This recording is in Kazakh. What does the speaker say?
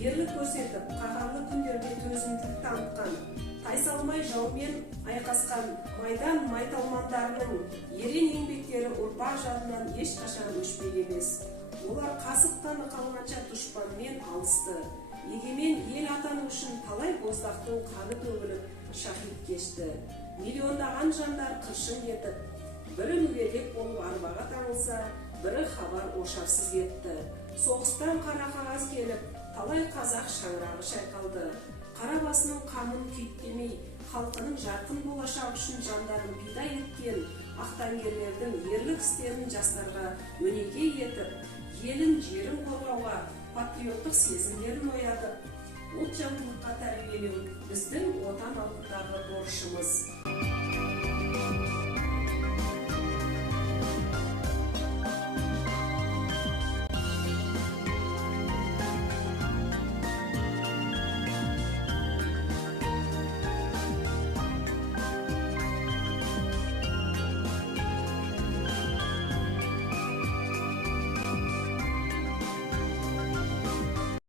ерлік көрсетіп, қаһарлы күндерге төзімділік танытқан, тайсалмай жаумен айқасқан майдан майталмандарының ерен еңбектері ұрпақ жадынан ешқашан өшпек емес. Олар қасық қаны қалғанша дұшпанмен алысты. Егемен ел атану үшін талай боздақтың қаны төгіліп шахид кешті. Миллиондаған жандар қыршын етіп, бірі мүгедек болып арбаға таңылса, бірі хабар ошарсыз кетті. Соғыстан қара қағаз келіп, талай қазақ шаңырағы шайқалды. Қара басының қамын күйттемей, халқының жарқын болашақ үшін жандарын пида еткен ақтаңгерлердің ерлік істерін жастарға өнеге етіп, елін жерін қорғауға патриоттық сезімдерін оятып, ұлт жандылыққа тәрбиелеу біздің отан алдындағы борышымыз.